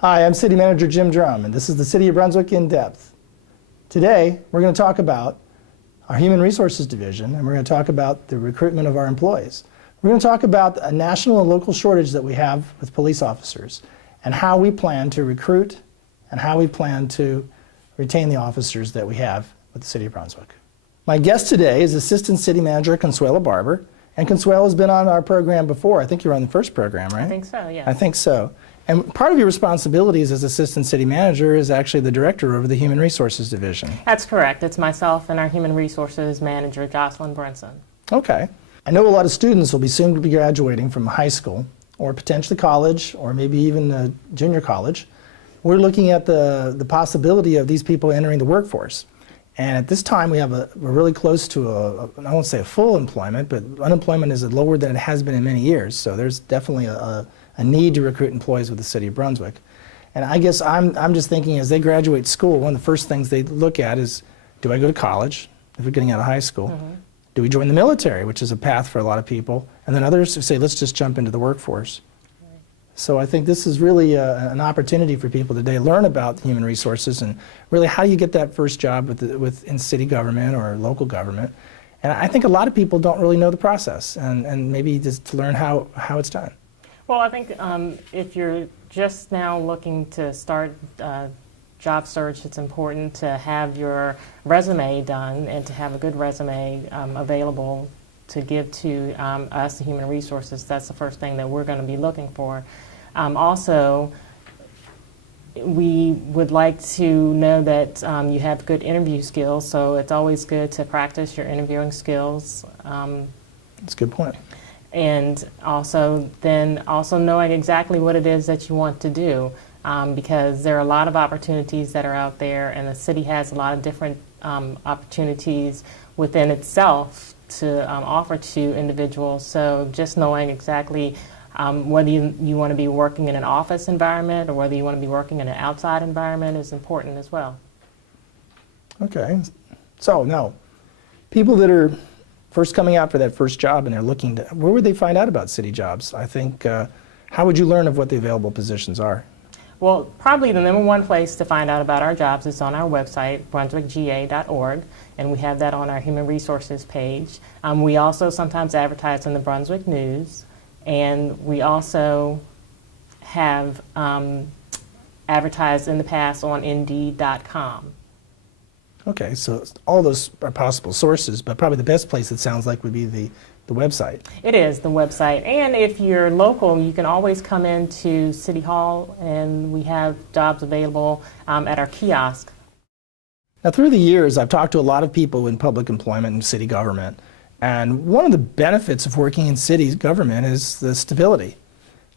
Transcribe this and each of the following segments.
Hi, I'm City Manager Jim Drumm, and this is the City of Brunswick in Depth. Today, we're going to talk about our Human Resources Division, and we're going to talk about the recruitment of our employees. We're going to talk about a national and local shortage that we have with police officers, and how we plan to recruit and how we plan to retain the officers that we have with the City of Brunswick. My guest today is Assistant City Manager Consuela Barber, and Consuela has been on our program before. I think you were on the first program, right? I think so, yes. I think so. And part of your responsibilities as Assistant City Manager is actually the Director over the Human Resources Division. That's correct. It's myself and our Human Resources Manager, Jocelyn Brinson. Okay. I know a lot of students will be soon to be graduating from high school, or potentially college, or maybe even junior college. We're looking at the possibility of these people entering the workforce. And at this time, we're really close to I won't say a full employment, but unemployment is lower than it has been in many years. So there's definitely a need to recruit employees with the City of Brunswick. And I guess I'm just thinking, as they graduate school, one of the first things they look at is, do I go to college, if they're getting out of high school? Mm-hmm. Do we join the military, which is a path for a lot of people? And then others who say, let's just jump into the workforce. Right. So I think this is really an opportunity for people today to learn about human resources and really how do you get that first job in city government or local government. And I think a lot of people don't really know the process and maybe just to learn how it's done. Well, I think if you're just now looking to start job search, it's important to have your resume done and to have a good resume available to give to us, the Human Resources. That's the first thing that we're going to be looking for. Also, we would like to know that you have good interview skills, so it's always good to practice your interviewing skills. That's a good point. And also knowing exactly what it is that you want to do, because there are a lot of opportunities that are out there, and the city has a lot of different opportunities within itself to offer to individuals. So just knowing exactly whether you want to be working in an office environment or whether you want to be working in an outside environment is important as well. Okay. So now, people that are first coming out for that first job and they're looking to, where would they find out about city jobs? I think, how would you learn of what the available positions are? Well, probably the number one place to find out about our jobs is on our website, brunswickga.org, and we have that on our Human Resources page. We also sometimes advertise in the Brunswick News, and we also have advertised in the past on Indeed.com. Okay, so all those are possible sources, but probably the best place, it sounds like, would be the website. It is, the website. And if you're local, you can always come into City Hall, and we have jobs available at our kiosk. Now, through the years, I've talked to a lot of people in public employment and city government, and one of the benefits of working in city government is the stability.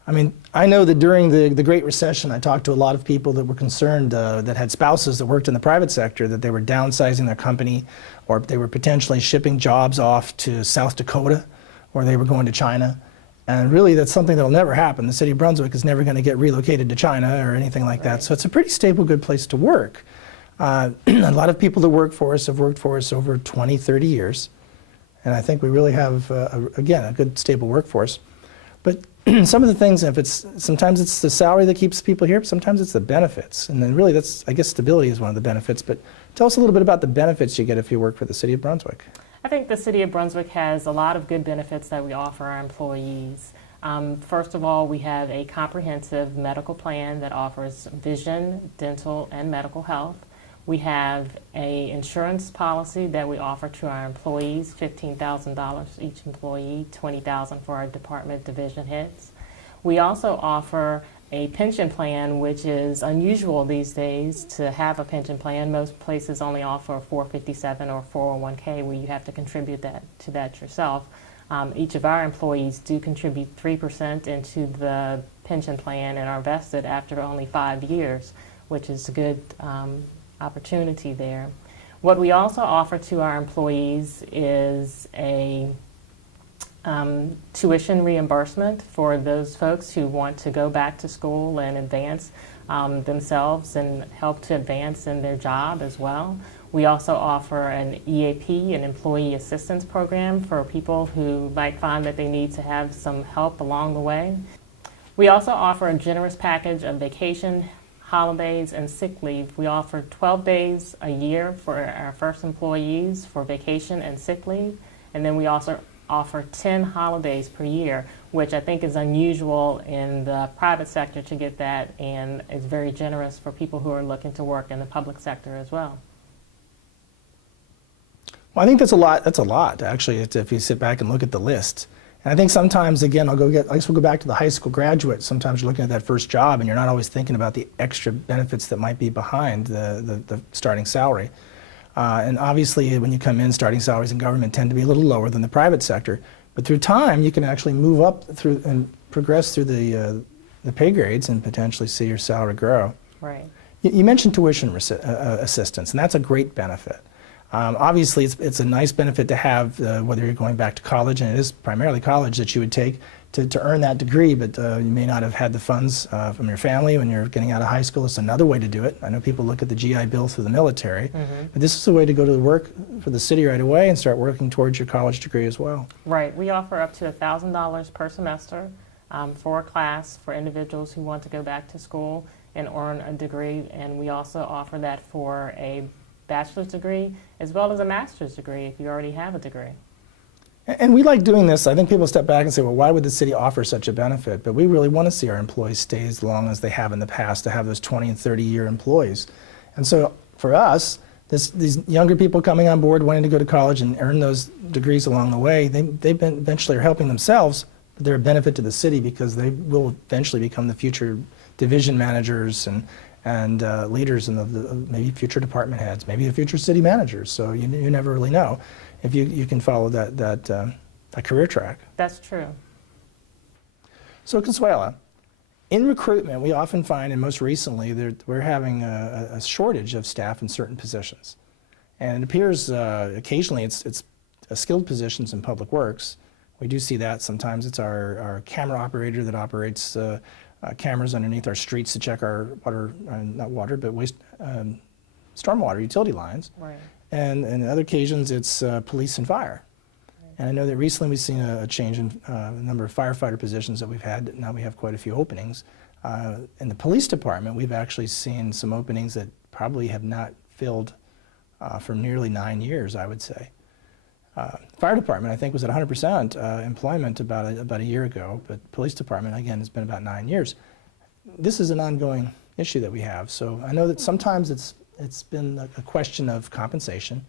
I mean, I know that during the Great Recession, I talked to a lot of people that were concerned that had spouses that worked in the private sector, that they were downsizing their company, or they were potentially shipping jobs off to South Dakota, or they were going to China. And really, that's something that'll never happen. The City of Brunswick is never going to get relocated to China or anything like that. So it's a pretty stable, good place to work. A lot of people that work for us have worked for us over 20, 30 years. And I think we really have, again, a good, stable workforce. But some of the things, sometimes it's the salary that keeps people here, sometimes it's the benefits. And then really I guess stability is one of the benefits. But tell us a little bit about the benefits you get if you work for the City of Brunswick. I think the City of Brunswick has a lot of good benefits that we offer our employees. First of all, we have a comprehensive medical plan that offers vision, dental, and medical health. We have an insurance policy that we offer to our employees, $15,000 each employee, $20,000 for our department division heads. We also offer a pension plan, which is unusual these days to have a pension plan. Most places only offer a 457 or 401k where you have to contribute to that yourself. Each of our employees do contribute 3% into the pension plan and are vested after only 5 years, which is a good opportunity there. What we also offer to our employees is a tuition reimbursement for those folks who want to go back to school and advance themselves and help to advance in their job as well. We also offer an EAP, an Employee Assistance Program, for people who might find that they need to have some help along the way. We also offer a generous package of vacation, holidays, and sick leave. We offer 12 days a year for our first employees for vacation and sick leave, and then we also offer 10 holidays per year, which I think is unusual in the private sector to get that, and is very generous for people who are looking to work in the public sector as well. Well, I think that's a lot. That's a lot, actually, if you sit back and look at the list. And I think sometimes, again, I guess we'll go back to the high school graduate. Sometimes you're looking at that first job and you're not always thinking about the extra benefits that might be behind the starting salary. And obviously, when you come in, starting salaries in government tend to be a little lower than the private sector. But through time, you can actually move up through and progress through the pay grades and potentially see your salary grow. Right. You mentioned tuition assistance, and that's a great benefit. Obviously, it's a nice benefit to have, whether you're going back to college, and it is primarily college that you would take to earn that degree, but you may not have had the funds from your family when you're getting out of high school. It's another way to do it. I know people look at the GI Bill through the military, but this is a way to go to work for the city right away and start working towards your college degree as well. Right. We offer up to $1,000 per semester for a class for individuals who want to go back to school and earn a degree, and we also offer that for a bachelor's degree as well as a master's degree if you already have a degree. And we like doing this. I think people step back and say, well, why would the city offer such a benefit? But we really want to see our employees stay as long as they have in the past, to have those 20 and 30-year employees. And so for us, these younger people coming on board wanting to go to college and earn those degrees along the way, they eventually are helping themselves, but they're a benefit to the city because they will eventually become the future division managers and leaders and maybe future department heads, maybe the future city managers. So you never really know if you can follow that career track. That's true. So Consuela, in recruitment, we often find, and most recently, we're having a shortage of staff in certain positions. And it appears occasionally it's skilled positions in public works. We do see that. Sometimes it's our camera operator that operates cameras underneath our streets to check our water, not water, but stormwater utility lines. Right. And in other occasions, it's police and fire. Right. And I know that recently we've seen a change in the number of firefighter positions that we've had. Now we have quite a few openings. In the police department, we've actually seen some openings that probably have not filled for nearly 9 years, I would say. Fire department, I think, was at 100% employment about a year ago, but police department, again, has been about 9 years. This is an ongoing issue that we have, so I know that sometimes it's been a question of compensation,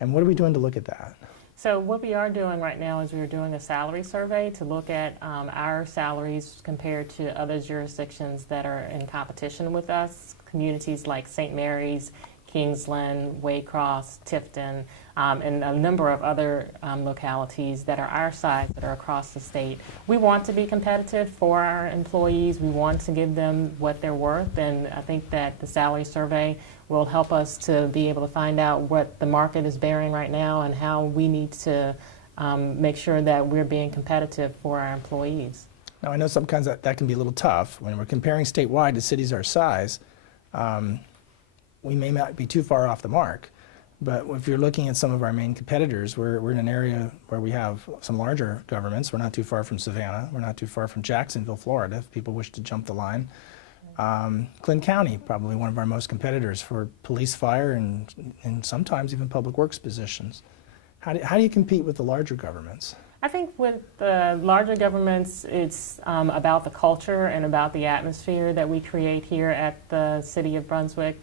and what are we doing to look at that? So what we are doing right now is we're doing a salary survey to look at our salaries compared to other jurisdictions that are in competition with us, communities like St. Mary's, Kingsland, Waycross, Tifton, and a number of other localities that are our size that are across the state. We want to be competitive for our employees. We want to give them what they're worth, and I think that the salary survey will help us to be able to find out what the market is bearing right now and how we need to make sure that we're being competitive for our employees. Now, I know sometimes that can be a little tough. When we're comparing statewide to cities our size, we may not be too far off the mark, but if you're looking at some of our main competitors, we're in an area where we have some larger governments. We're not too far from Savannah. We're not too far from Jacksonville, Florida, if people wish to jump the line. Clinton County, probably one of our most competitors for police, fire, and sometimes even public works positions. How do you compete with the larger governments? I think with the larger governments, it's about the culture and about the atmosphere that we create here at the City of Brunswick.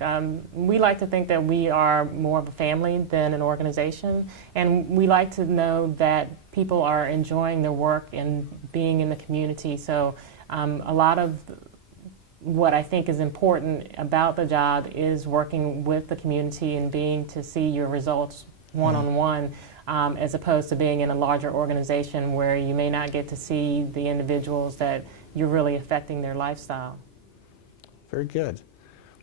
We like to think that we are more of a family than an organization, and we like to know that people are enjoying their work and being in the community. So a lot of what I think is important about the job is working with the community and being to see your results one-on-one. As opposed to being in a larger organization where you may not get to see the individuals that you're really affecting their lifestyle. Very good.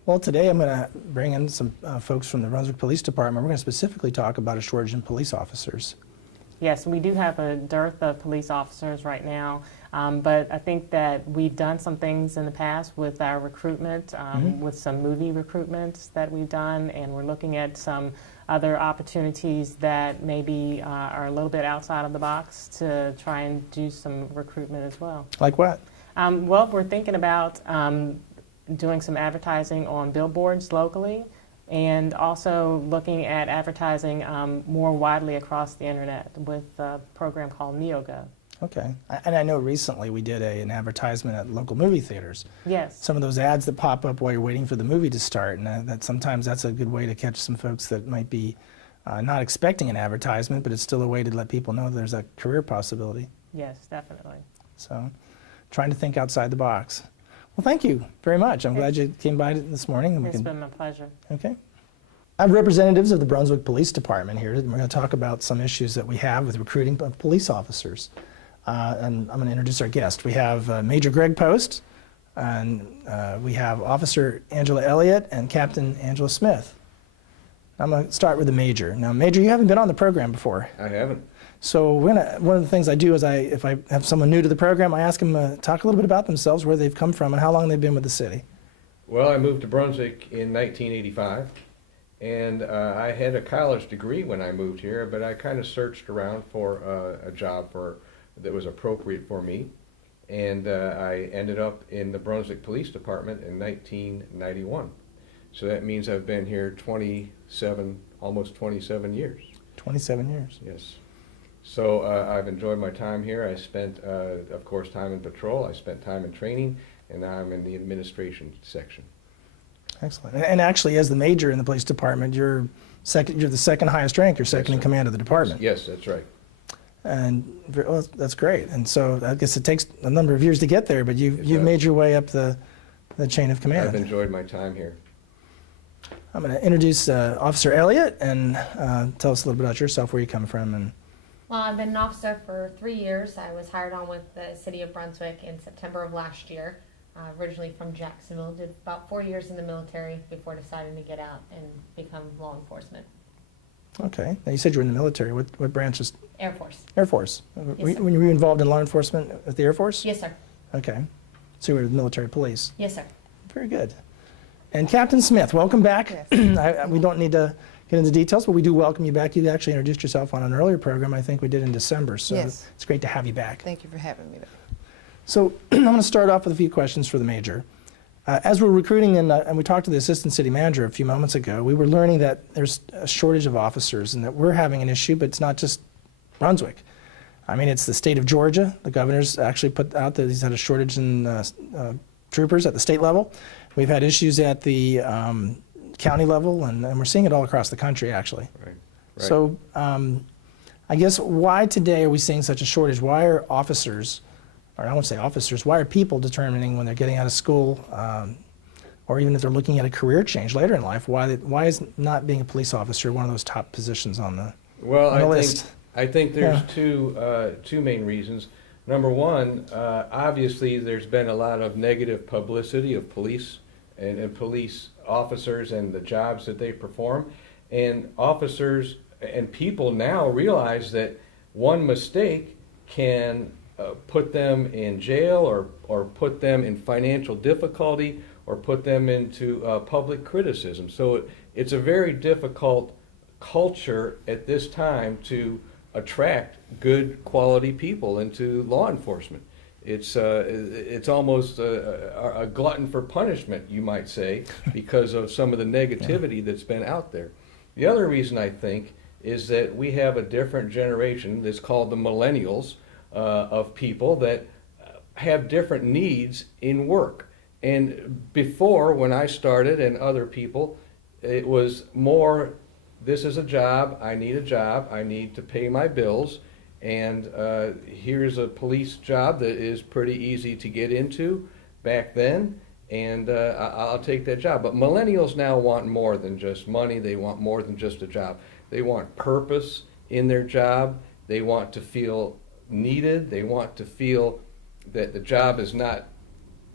Well, today I'm going to bring in some folks from the Brunswick Police Department. We're going to specifically talk about a shortage in police officers. Yes, we do have a dearth of police officers right now, but I think that we've done some things in the past with our recruitment, with some movie recruitments that we've done, and we're looking at some other opportunities that maybe are a little bit outside of the box to try and do some recruitment as well. Like what? Well, we're thinking about doing some advertising on billboards locally, and also looking at advertising more widely across the internet with a program called NeoGov. Okay. And I know recently we did an advertisement at local movie theaters. Yes. Some of those ads that pop up while you're waiting for the movie to start, and that sometimes that's a good way to catch some folks that might be not expecting an advertisement, but it's still a way to let people know there's a career possibility. Yes, definitely. So, trying to think outside the box. Well, thank you very much. I'm glad you came by this morning. And It's been my pleasure. Okay. I have representatives of the Brunswick Police Department here, and we're going to talk about some issues that we have with recruiting of police officers. And I'm going to introduce our guest. We have Major Greg Post, and we have Officer Angela Elliott and Captain Angela Smith. I'm going to start with the Major. Now, Major, you haven't been on the program before. I haven't. So one of the things I do is if I have someone new to the program, I ask them to talk a little bit about themselves, where they've come from, and how long they've been with the city. Well, I moved to Brunswick in 1985, and I had a college degree when I moved here, but I kind of searched around for a job that was appropriate for me, and I ended up in the Brunswick Police Department in 1991. So that means I've been here almost 27 years. 27 years. Yes. So I've enjoyed my time here. I spent, of course, time in patrol. I spent time in training, and now I'm in the administration section. Excellent. And actually, as the Major in the police department, you're the second highest rank. You're second in command of the department. Yes, that's right. And well, that's great. And so I guess it takes a number of years to get there, but you've does. made your way up the chain of command. I've enjoyed my time here. I'm going to introduce Officer Elliott, and tell us a little bit about yourself, where you come from. And Well, I've been an officer for 3 years. I was hired on with the City of Brunswick in September of last year. Originally from Jacksonville, did about 4 years in the military before deciding to get out and become law enforcement. okay. Now you said you were in the military. What branches? Air Force. Air Force. Yes, sir. Were you involved in law enforcement at the Air Force? Yes, sir. Okay. So you were with the military police. Yes, sir. Very good. And Captain Smith, welcome back. Yes. We don't need to get into details, but we do welcome you back. You actually introduced yourself on an earlier program I think we did in December, so Yes. it's great to have you back. Thank you for having me. So I'm going to start off with a few questions for the Major. As we're recruiting, and we talked to the Assistant City Manager a few moments ago, we were learning that there's a shortage of officers and that we're having an issue, but it's not just Brunswick. I mean, it's the state of Georgia. The governor's actually put out that he's had a shortage in troopers at the state level. We've had issues at the county level, and we're seeing it all across the country, actually. Right. So I guess why today are we seeing such a shortage? Why are officers, or I won't say officers, why are people determining when they're getting out of school, or even if they're looking at a career change later in life, why is not being a police officer one of those top positions on the list? I think there's Yeah. two main reasons. Number one, obviously there's been a lot of negative publicity of police and police officers and the jobs that they perform. And officers and people now realize that one mistake can put them in jail or put them in financial difficulty or put them into public criticism. So it's a very difficult culture at this time to attract good quality people into law enforcement. It's almost a glutton for punishment, you might say, because of some of the negativity that's been out there. The other reason I think is that we have a different generation that's called the millennials of people that have different needs in work. And before, when I started and other people, it was more, this is a job, I need to pay my bills, and here's a police job that is pretty easy to get into back then, and I'll take that job. But millennials now want more than just money. They want more than just a job. They want purpose in their job. They want to feel needed. They want to feel that the job is not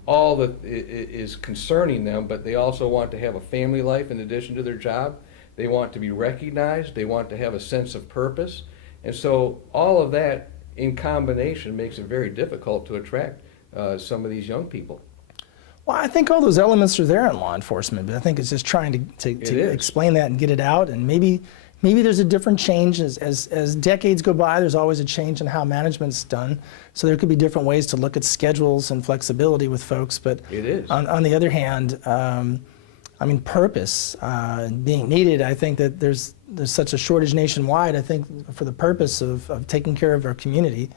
all that is concerning them, but they also want to have a family life in addition to their job. They want to be recognized. They want to have a sense of purpose. And so all of that in combination makes it very difficult to attract some of these young people. Well, I think all those elements are there in law enforcement, but I think it's just trying to explain that and get it out, and maybe maybe there's a different change as decades go by. There's always a change in how management's done. So there could be different ways to look at schedules and flexibility with folks. But It is. on the other hand, I mean, purpose being needed. I think that there's such a shortage nationwide. I think for the purpose of taking care of our community,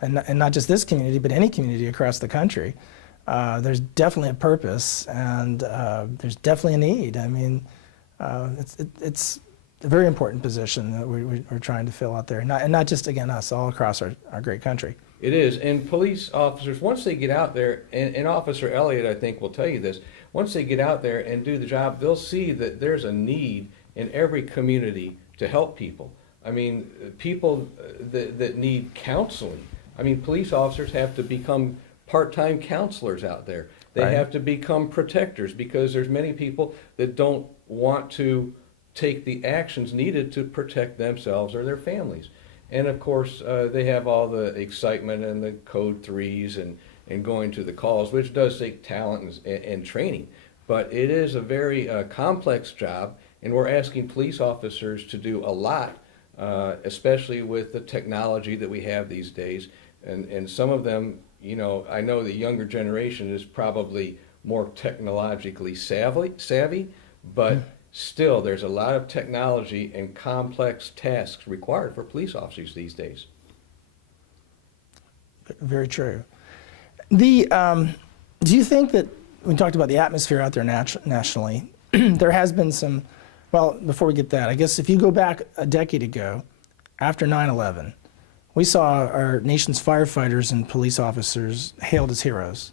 and not just this community, but any community across the country, there's definitely a purpose, and there's definitely a need. I mean, it's a very important position that we're trying to fill out there, and not just, again, us, all across our great country. It is, and police officers, once they get out there, and Officer Elliott, I think, will tell you this, once they get out there and do the job, they'll see that there's a need in every community to help people. I mean, people that need counseling. I mean, police officers have to become part-time counselors out there. They Right. have to become protectors, because there's many people that don't want to take the actions needed to protect themselves or their families. And of course, they have all the excitement and the code threes and going to the calls, which does take talent and training. But it is a very complex job, and we're asking police officers to do a lot, especially with the technology that we have these days. And some of them, you know, I know the younger generation is probably more technologically savvy, but still, there's a lot of technology and complex tasks required for police officers these days. Very true. Do you think that, we talked about the atmosphere out there nationally, there has been some, well, before we get that, I guess if you go back a decade ago, after 9/11, we saw our nation's firefighters and police officers hailed as heroes.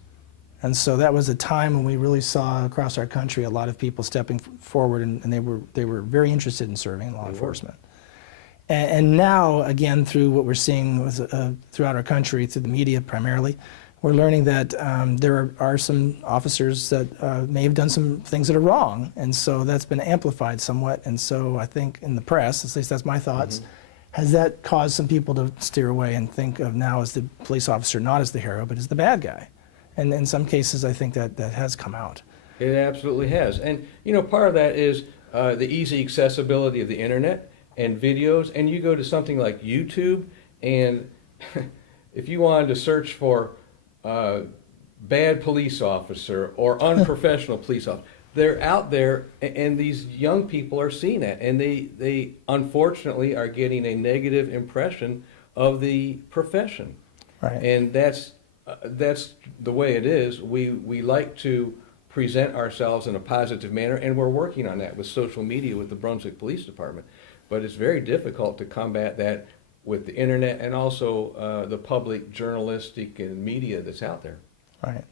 And so that was a time when we really saw across our country a lot of people stepping forward, and they were very interested in serving law enforcement. And now, again, through what we're seeing with, throughout our country, through the media primarily, we're learning that there are some officers that may have done some things that are wrong, and so that's been amplified somewhat. And so I think in the press, at least that's my thoughts, has that caused some people to steer away and think of now as the police officer not as the hero, but as the bad guy? And in some cases, I think that has come out. It absolutely has. And, you know, part of that is the easy accessibility of the internet and videos. And you go to something like YouTube, and if you wanted to search for bad police officer or unprofessional police officer, they're out there, and these young people are seeing that. And they unfortunately are getting a negative impression of the profession. Right. And that's the way it is. We like to present ourselves in a positive manner, and we're working on that with social media with the Brunswick Police Department. But it's very difficult to combat that with the internet and also the public journalistic and media that's out there. Right.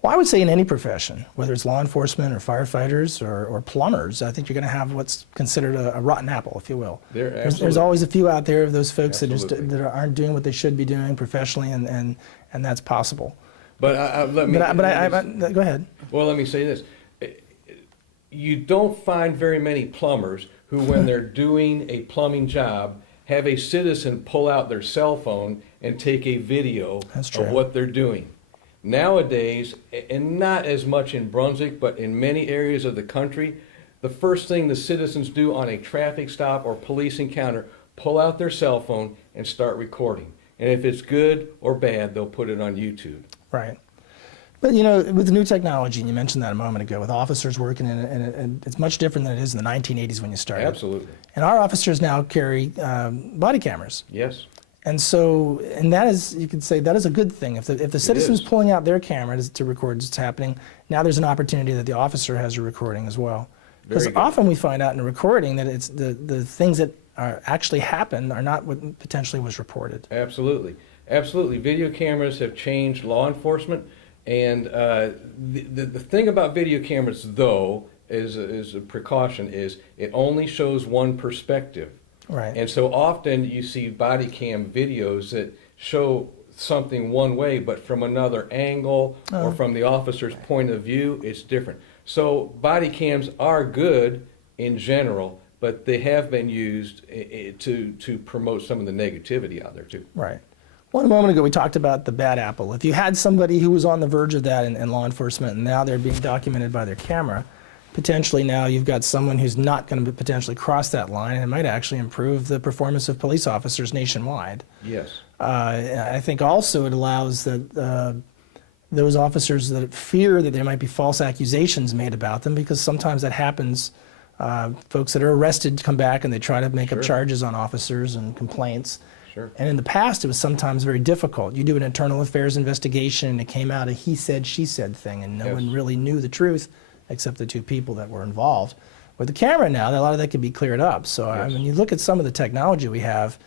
Well, I would say in any profession, whether it's law enforcement or firefighters or plumbers, I think you're going to have what's considered a rotten apple, if you will. There's always a few out there of those folks that aren't doing what they should be doing professionally, and that's possible. But go ahead. Well, let me say this. You don't find very many plumbers who, when they're doing a plumbing job, have a citizen pull out their cell phone and take a video of what they're doing. Nowadays, and not as much in Brunswick, but in many areas of the country, the first thing the citizens do on a traffic stop or police encounter, pull out their cell phone and start recording. And if it's good or bad, they'll put it on YouTube. Right. But, you know, with the new technology, and you mentioned that a moment ago, with officers working in it, and it's much different than it is in the 1980s when you started. Absolutely. And our officers now carry body cameras. Yes. And so, and that is, you could say, that is a good thing. If the citizen's pulling out their camera to record what's happening, now there's an opportunity that the officer has a recording as well. Because often we find out in a recording that it's the things that actually happened are not what potentially was reported. Absolutely. Absolutely. Video cameras have changed law enforcement. And the thing about video cameras, though, is a precaution, is it only shows one perspective. Right. And so often you see body cam videos that show something one way, but from another angle or from the officer's point of view, it's different. So body cams are good in general, but they have been used to promote some of the negativity out there too. Right. Well, a moment ago we talked about the bad apple. If you had somebody who was on the verge of that in law enforcement, and now they're being documented by their camera, potentially now you've got someone who's not going to potentially cross that line, and it might actually improve the performance of police officers nationwide. Yes. I think also it allows those officers that fear that there might be false accusations made about them, because sometimes that happens. Folks that are arrested come back and they try to make up Sure. charges on officers and complaints. Sure. And in the past, it was sometimes very difficult. You do an internal affairs investigation, and it came out a he said, she said thing, and no Yes. one really knew the truth except the two people that were involved. With the camera now, a lot of that can be cleared up. So I Yes. mean, you look at some of the technology we have,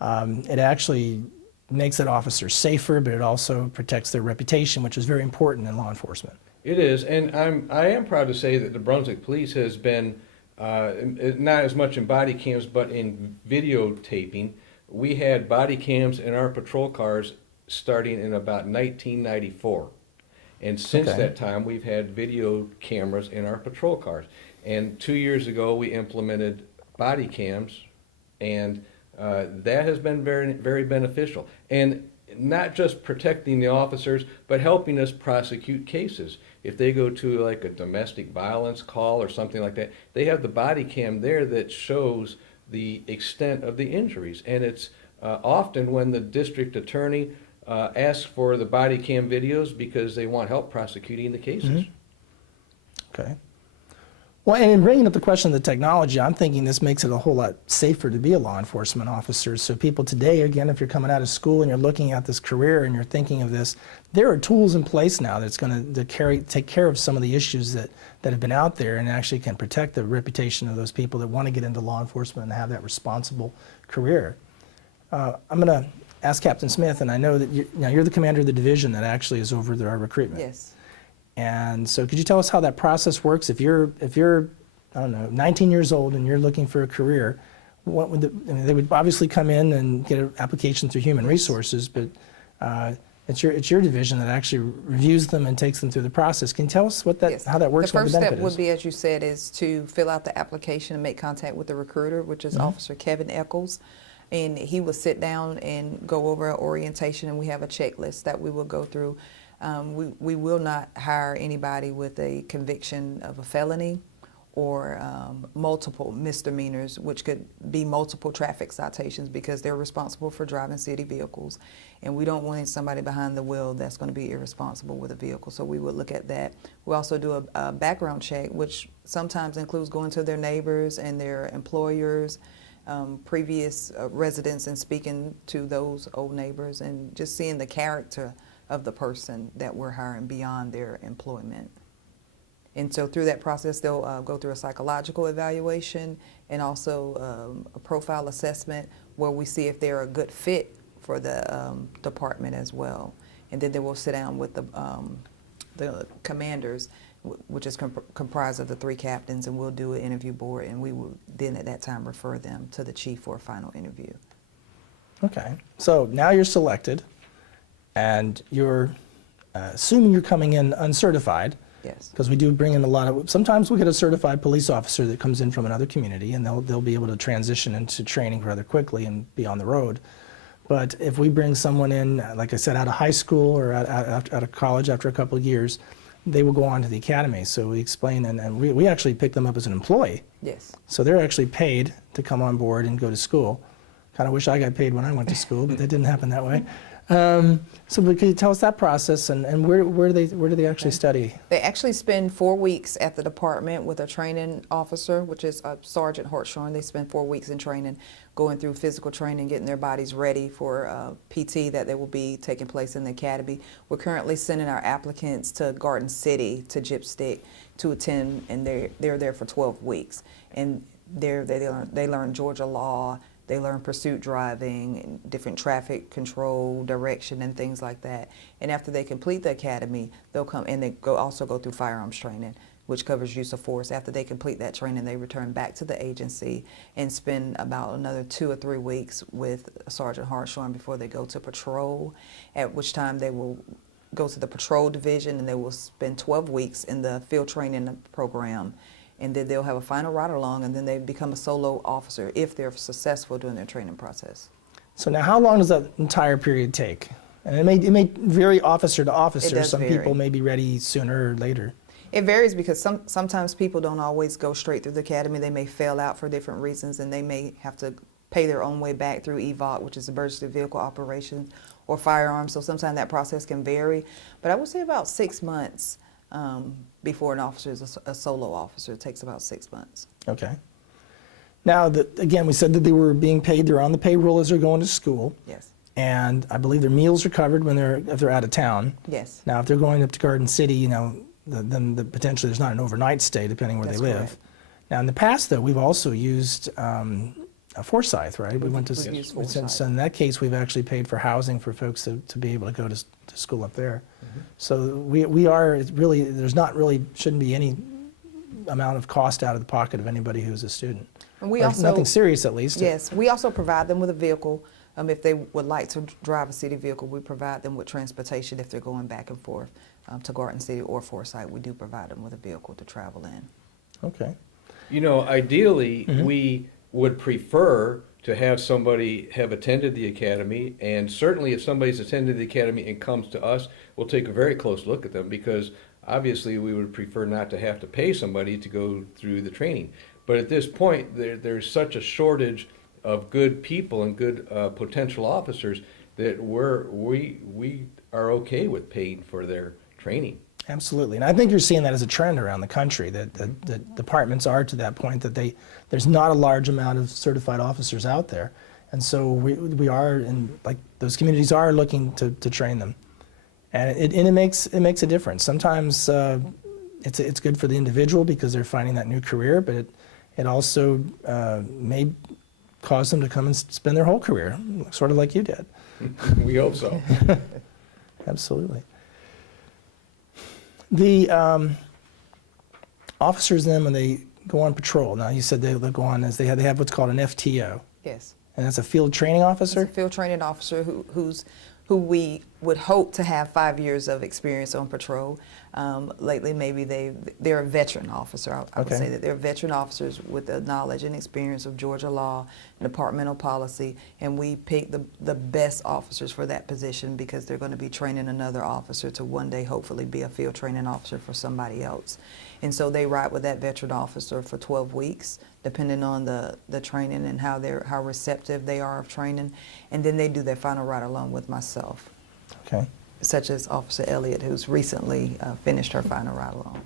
it actually makes that officer safer, but it also protects their reputation, which is very important in law enforcement. It is, and I am proud to say that the Brunswick Police has been, not as much in body cams, but in videotaping. We had body cams in our patrol cars starting in about 1994. And since Okay. that time, we've had video cameras in our patrol cars. And 2 years ago, we implemented body cams, and that has been very, very beneficial. And not just protecting the officers, but helping us prosecute cases. If they go to like a domestic violence call or something like that, they have the body cam there that shows the extent of the injuries. And it's often when the district attorney asks for the body cam videos because they want help prosecuting the cases. Okay. Well, and in bringing up the question of the technology, I'm thinking this makes it a whole lot safer to be a law enforcement officer. So people today, again, if you're coming out of school and you're looking at this career and you're thinking of this, there are tools in place now that's going to take care of some of the issues that have been out there, and actually can protect the reputation of those people that want to get into law enforcement and have that responsible career. I'm going to ask Captain Smith, and I know that you're the commander of the division that actually is over our recruitment. Yes. And so could you tell us how that process works? If you're I don't know, 19 years old and you're looking for a career, what would they would obviously come in and get an application through Human Resources, but it's your division that actually reviews them and takes them through the process. Can you tell us Yes. how that works? The and what first the step benefit would is? be, as you said, is to fill out the application and make contact with the recruiter, which is Officer Kevin Eccles. And he will sit down and go over our orientation, and we have a checklist that we will go through. We will not hire anybody with a conviction of a felony or multiple misdemeanors, which could be multiple traffic citations, because they're responsible for driving city vehicles. And we don't want somebody behind the wheel that's going to be irresponsible with a vehicle. So we would look at that. We also do a background check, which sometimes includes going to their neighbors and their employers, previous residents, and speaking to those old neighbors and just seeing the character of the person that we're hiring beyond their employment. And so through that process, they'll go through a psychological evaluation and also a profile assessment where we see if they're a good fit for the department as well. And then they will sit down with the commanders, which is comprised of the 3 captains, and we'll do an interview board, and we will then at that time refer them to the chief for a final interview. Okay, so now you're selected, and you're assuming you're coming in uncertified. Yes. Because we do bring in a lot of, sometimes we get a certified police officer that comes in from another community, and they'll be able to transition into training rather quickly and be on the road. But if we bring someone in, like I said, out of high school or out of college after a couple of years, they will go on to the academy. So we explain, and we actually pick them up as an employee. Yes. So they're actually paid to come on board and go to school. Kind of wish I got paid when I went to school, but that didn't happen that way. So could you tell us that process, and where do they actually study? They actually spend 4 weeks at the department with a training officer, which is Sergeant Hartshorn. They spend 4 weeks in training, going through physical training, getting their bodies ready for PT that they will be taking place in the academy. We're currently sending our applicants to Garden City, to Gypstick, to attend, and they're there for 12 weeks. And they learn Georgia law. They learn pursuit driving, and different traffic control, direction, and things like that. And after they complete the academy, they'll come and they also go through firearms training, which covers use of force. After they complete that training, they return back to the agency and spend about another 2 or 3 weeks with Sergeant Hartshorn before they go to patrol, at which time they will go to the patrol division, and they will spend 12 weeks in the field training program. And then they'll have a final ride along, and then they become a solo officer if they're successful during their training process. So now, how long does that entire period take? And it may vary officer to officer. It does Some vary. people may be ready sooner or later. It varies because sometimes people don't always go straight through the academy. They may fail out for different reasons, and they may have to pay their own way back through EVOC, which is emergency vehicle operations, or firearms. So sometimes that process can vary. But I would say about 6 months before an officer is a solo officer. It takes about 6 months. Okay. Now, again, we said that they were being paid. They're on the payroll as they're going to school. Yes. And I believe their meals are covered if they're out of town. Yes. Now, if they're going up to Garden City, then potentially there's not an overnight stay depending where That's they live. correct. Now, in the past, though, we've also used Forsyth, right? We went to We've used so Forsyth. in that case, we've actually paid for housing for folks to be able to go to school up there. So we are really shouldn't be any amount of cost out of the pocket of anybody who's a student. And we Or also nothing serious, at least. Yes, we also provide them with a vehicle. If they would like to drive a city vehicle, we provide them with transportation if they're going back and forth to Garden City or Forsyth. We do provide them with a vehicle to travel in. Okay. Ideally, we would prefer to have somebody have attended the academy, and certainly if somebody's attended the academy and comes to us, we'll take a very close look at them, because obviously we would prefer not to have to pay somebody to go through the training. But at this point, there's such a shortage of good people and good potential officers that we are okay with paying for their training. Absolutely, and I think you're seeing that as a trend around the country, that departments are to that point that there's not a large amount of certified officers out there, and so we are, and like those communities are looking to train them, and it makes a difference. Sometimes it's good for the individual because they're finding that new career, but it also may cause them to come and spend their whole career, sort of like you did. We hope so. Absolutely. The officers then, when they go on patrol, now you said they'll go on as they have what's called an FTO, Yes. and that's a field training It's officer? a field training officer who we would hope to have 5 years of experience on patrol. Lately, maybe they're a veteran officer. I would Okay. say that they're veteran officers with the knowledge and experience of Georgia law and departmental policy, and we pick the best officers for that position because they're going to be training another officer to one day hopefully be a field training officer for somebody else. And so they ride with that veteran officer for 12 weeks, depending on the training and how receptive they are of training, and then they do their final ride along with myself, Okay. such as Officer Elliott, who's recently finished her final ride along.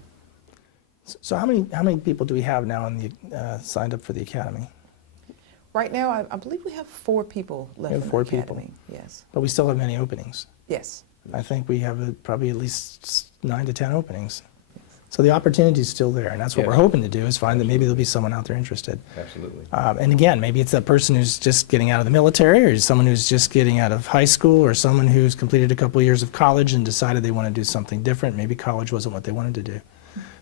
So how many people do we have now signed up for the academy? Right now, I believe we have 4 people left have in 4 the people. academy. Yes. But we still have many openings. Yes. I think we have probably at least 9 to 10 openings. So the opportunity is still there, and that's what Yeah. we're hoping to do, is find that maybe there'll be someone out there interested. Absolutely. And again, maybe it's that person who's just getting out of the military, or someone who's just getting out of high school, or someone who's completed a couple of years of college and decided they want to do something different. Maybe college wasn't what they wanted to do.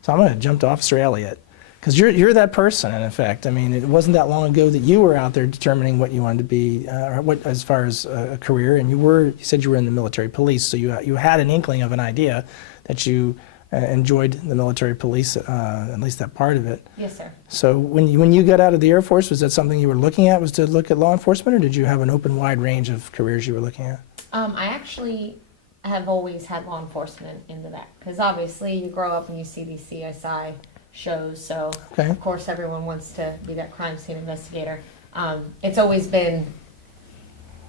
So I'm going to jump to Officer Elliott, because you're that person, in effect. I mean, it wasn't that long ago that you were out there determining what you wanted to be, or what as far as a career, and you said you were in the military police, so you had an inkling of an idea that you enjoyed the military police, at least that part of it. Yes, sir. So when you got out of the Air Force, was that something you were looking at, was to look at law enforcement, or did you have an open, wide range of careers you were looking at? I actually have always had law enforcement in the back, because obviously you grow up and you see these CSI shows, so Okay. of course everyone wants to be that crime scene investigator. It's always been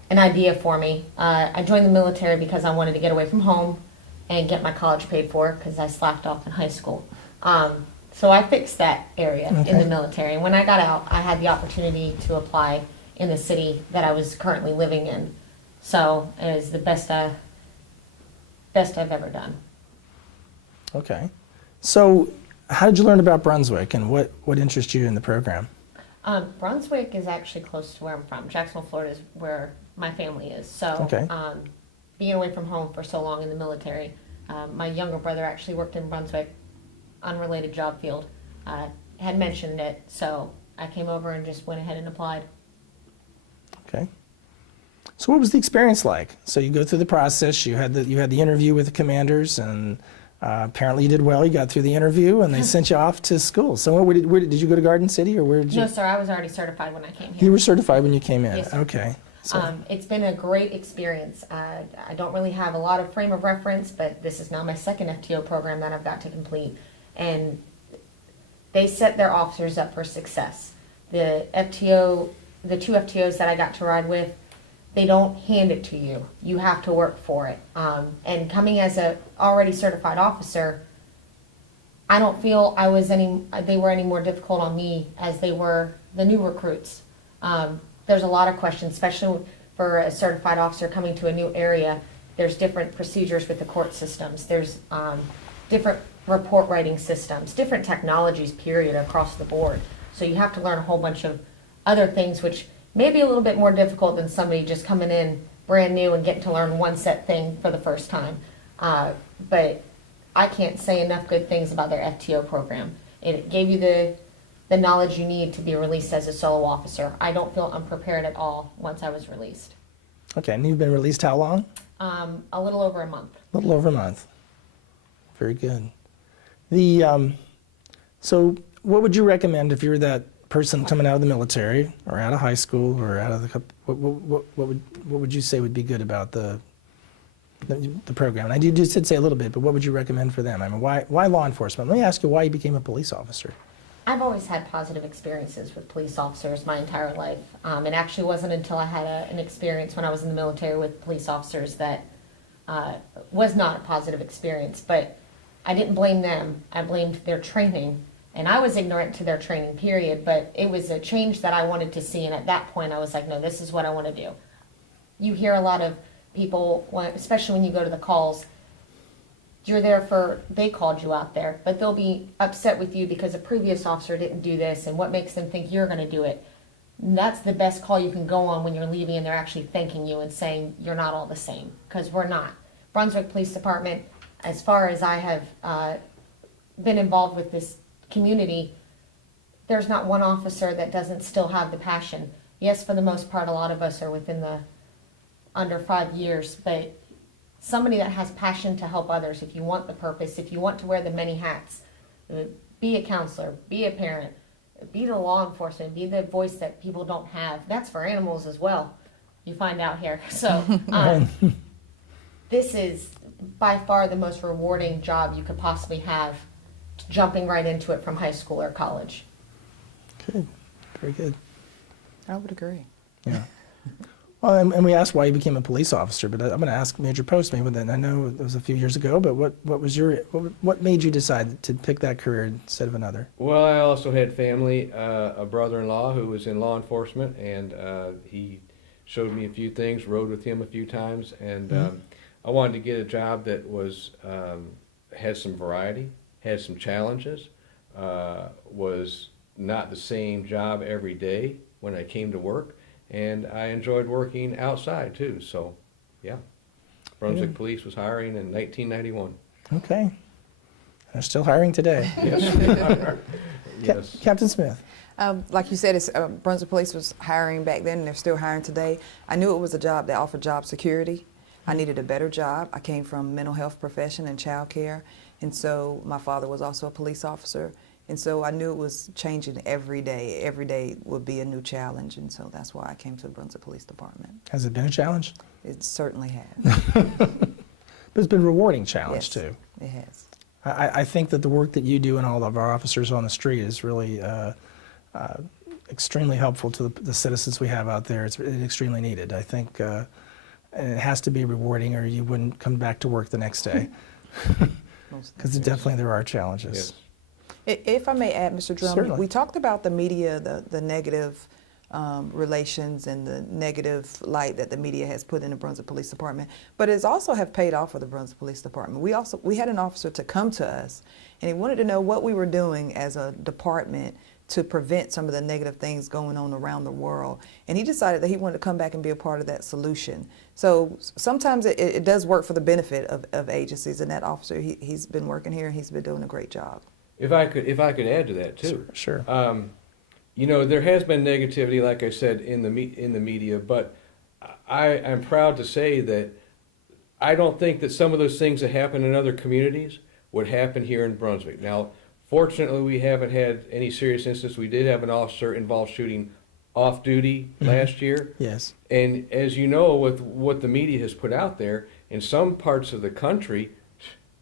an idea for me. I joined the military because I wanted to get away from home and get my college paid for, because I slacked off in high school. So I fixed that area in Okay. the military. And when I got out, I had the opportunity to apply in the city that I was currently living in. So it was the best I've ever done. Okay. So how did you learn about Brunswick, and what interests you in the program? Brunswick is actually close to where I'm from. Jacksonville, Florida is where my family is. So Okay. being away from home for so long in the military, my younger brother actually worked in Brunswick, unrelated job field, had mentioned it. So I came over and just went ahead and applied. Okay. So what was the experience like? So you go through the process, you had the interview with the commanders, and apparently you did well. You got through the interview, and they sent you off to school. So where did you go to Garden City, or where did you? No, sir, I was already certified when I came here. You were certified when you came in. Yes, sir. Okay. So, It's been a great experience. I don't really have a lot of frame of reference, but this is now my second FTO program that I've got to complete. and they set their officers up for success. The FTO, the 2 FTOs that I got to ride with, they don't hand it to you. You have to work for it. And coming as a already certified officer, I don't feel they were any more difficult on me as they were the new recruits. There's a lot of questions, especially for a certified officer coming to a new area. There's different procedures with the court systems. There's different report writing systems, different technologies, period, across the board. So you have to learn a whole bunch of other things, which may be a little bit more difficult than somebody just coming in brand new and getting to learn one set thing for the first time. But I can't say enough good things about their FTO program. It gave you the knowledge you need to be released as a solo officer. I don't feel unprepared at all once I was released. Okay, and you've been released how long? A little over a month. A little over a month. Very good. So what would you recommend if you're that person coming out of the military or out of high school or out of the, what would you say would be good about the program? And you just did say a little bit, but what would you recommend for them? I mean, why law enforcement? Let me ask you why you became a police officer. I've always had positive experiences with police officers my entire life. It actually wasn't until I had an experience when I was in the military with police officers that was not a positive experience. But I didn't blame them. I blamed their training. And I was ignorant to their training, period. But it was a change that I wanted to see. And at that point, I was like, no, this is what I want to do. You hear a lot of people, especially when you go to the calls, you're there for, they called you out there, but they'll be upset with you because a previous officer didn't do this, and what makes them think you're going to do it. And that's the best call you can go on when you're leaving and they're actually thanking you and saying you're not all the same, because we're not. Brunswick Police Department, as far as I have been involved with this community, there's not one officer that doesn't still have the passion. Yes, for the most part, a lot of us are within the under 5 years, but somebody that has passion to help others, if you want the purpose, if you want to wear the many hats, be a counselor, be a parent, be the law enforcement, be the voice that people don't have. That's for animals as well, you find out here. So this is by far the most rewarding job you could possibly have, jumping right into it from high school or college. Good, very good. I would agree. Yeah. Well, and we asked why you became a police officer, but I'm going to ask Major Postman. Then I know it was a few years ago, but what made you decide to pick that career instead of another? Well, I also had family, a brother-in-law who was in law enforcement, and he showed me a few things, rode with him a few times, and I wanted to get a job that was had some variety, had some challenges, was not the same job every day when I came to work. And I enjoyed working outside too, so yeah. Brunswick Police was hiring in 1991. Okay. They're still hiring today. Yes. Yes. Captain Smith. Like you said, Brunswick Police was hiring back then, and they're still hiring today. I knew it was a job that offered job security. I needed a better job. I came from mental health profession and child care, and so my father was also a police officer. And so I knew it was changing every day. Every day would be a new challenge, and so that's why I came to the Brunswick Police Department. Has it been a challenge? It certainly has. But it's been a rewarding challenge Yes, too. it has. I think that the work that you do and all of our officers on the street is really extremely helpful to the citizens we have out there. It's extremely needed. I think and it has to be rewarding or you wouldn't come back to work the next day. Because definitely there are challenges. Yes. If I may add, Mr. Drumm, Certainly. we talked about the media, the negative relations and the negative light that the media has put in the Brunswick Police Department, but it's also have paid off for the Brunswick Police Department. We had an officer to come to us, and he wanted to know what we were doing as a department to prevent some of the negative things going on around the world. And he decided that he wanted to come back and be a part of that solution. So sometimes it does work for the benefit of agencies, and that officer, he's been working here and he's been doing a great job. If I could add to that too. Sure. You know, there has been negativity, like I said, in the media, but I am proud to say that I don't think that some of those things that happen in other communities would happen here in Brunswick. Now, fortunately, we haven't had any serious incidents. We did have an officer involved shooting off duty last year. Yes. And as you know, with what the media has put out there, in some parts of the country,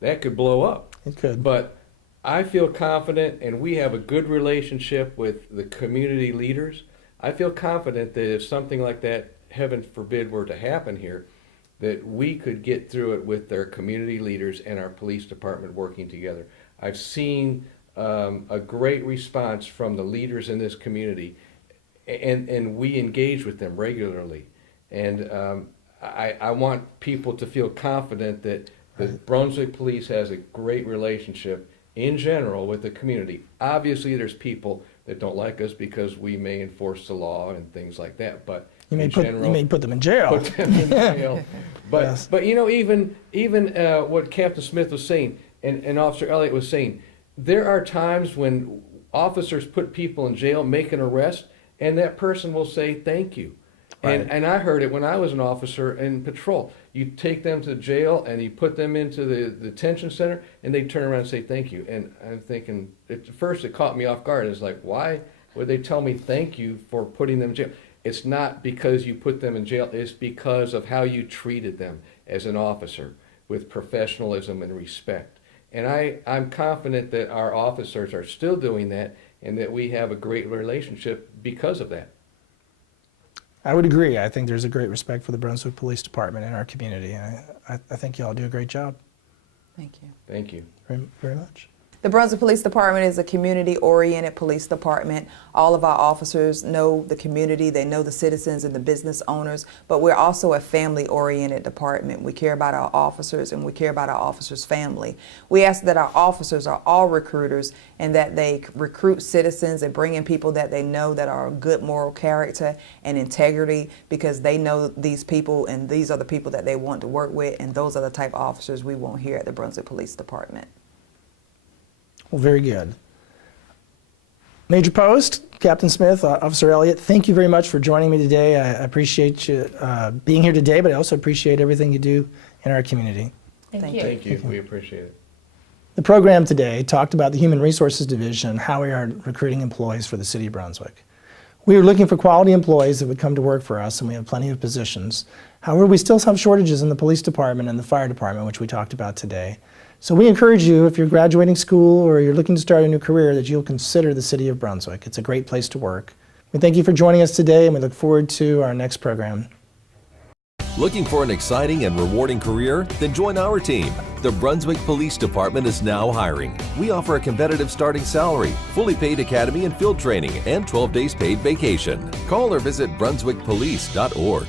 that could blow up. It could. But I feel confident, and we have a good relationship with the community leaders. I feel confident that if something like that, heaven forbid, were to happen here, that we could get through it with our community leaders and our police department working together. I've seen a great response from the leaders in this community, and we engage with them regularly. And I want people to feel confident that the Brunswick Police has a great relationship in general with the community. Obviously, there's people that don't like us because we may enforce the law and things like that, but You may in put general, you may put them in jail. put them in jail. But Yes. but you know, even what Captain Smith was saying and Officer Elliott was saying, there are times when officers put people in jail, make an arrest, and that person will say thank you. Right. And I heard it when I was an officer in patrol. You take them to jail and you put them into the detention center, and they turn around and say thank you. And I'm thinking, at first it caught me off guard. It's like, why would they tell me thank you for putting them in jail? It's not because you put them in jail. It's because of how you treated them as an officer with professionalism and respect. And I'm confident that our officers are still doing that and that we have a great relationship because of that. I would agree. I think there's a great respect for the Brunswick Police Department in our community. And I think y'all do a great job. Thank you. Thank you. Very, very much. The Brunswick Police Department is a community-oriented police department. All of our officers know the community, they know the citizens and the business owners, but we're also a family-oriented department. We care about our officers and we care about our officers' family. We ask that our officers are all recruiters and that they recruit citizens and bring in people that they know that are good moral character and integrity, because they know these people and these are the people that they want to work with, and those are the type of officers we want here at the Brunswick Police Department. Well, very good. Major Post, Captain Smith, Officer Elliott, thank you very much for joining me today. I appreciate you being here today, but I also appreciate everything you do in our community. Thank you. Thank you. We appreciate it. The program today talked about the Human Resources Division and how we are recruiting employees for the City of Brunswick. We are looking for quality employees that would come to work for us, and we have plenty of positions. However, we still have shortages in the police department and the fire department, which we talked about today. So we encourage you, if you're graduating school or you're looking to start a new career, that you'll consider the City of Brunswick. It's a great place to work. We thank you for joining us today, and we look forward to our next program. Looking for an exciting and rewarding career? Then join our team. The Brunswick Police Department is now hiring. We offer a competitive starting salary, fully paid academy and field training, and 12 days paid vacation. Call or visit brunswickpolice.org.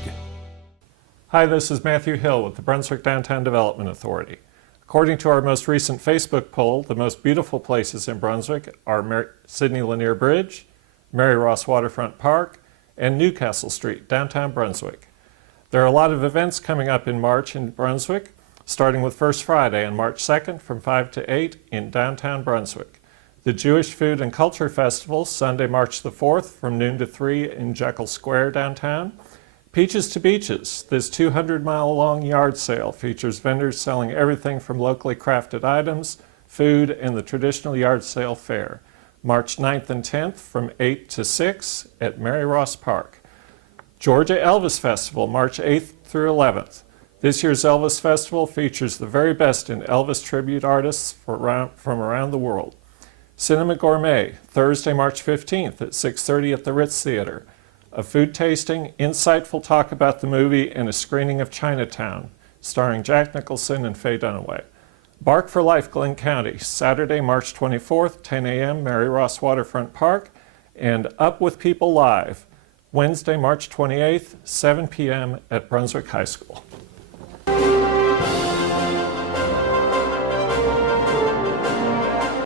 Hi, this is Matthew Hill with the Brunswick Downtown Development Authority. According to our most recent Facebook poll, the most beautiful places in Brunswick are Sidney Lanier Bridge, Mary Ross Waterfront Park, and Newcastle Street, downtown Brunswick. There are a lot of events coming up in March in Brunswick, starting with First Friday on March 2nd from 5 to 8 in downtown Brunswick. The Jewish Food and Culture Festival, Sunday, March the 4th from noon to 3 in Jekyll Square downtown. Peaches to Beaches, this 200-mile-long yard sale features vendors selling everything from locally crafted items, food, and the traditional yard sale fair. March 9th and 10th from 8 to 6 at Mary Ross Park. Georgia Elvis Festival, March 8th through 11th. This year's Elvis Festival features the very best in Elvis tribute artists from around the world. Cinema Gourmet, Thursday, March 15th at 6:30 at the Ritz Theater. A food tasting, insightful talk about the movie, and a screening of Chinatown, starring Jack Nicholson and Faye Dunaway. Bark for Life, Glenn County, Saturday, March 24th, 10 a.m., Mary Ross Waterfront Park, and Up with People Live, Wednesday, March 28th, 7 p.m. at Brunswick High School.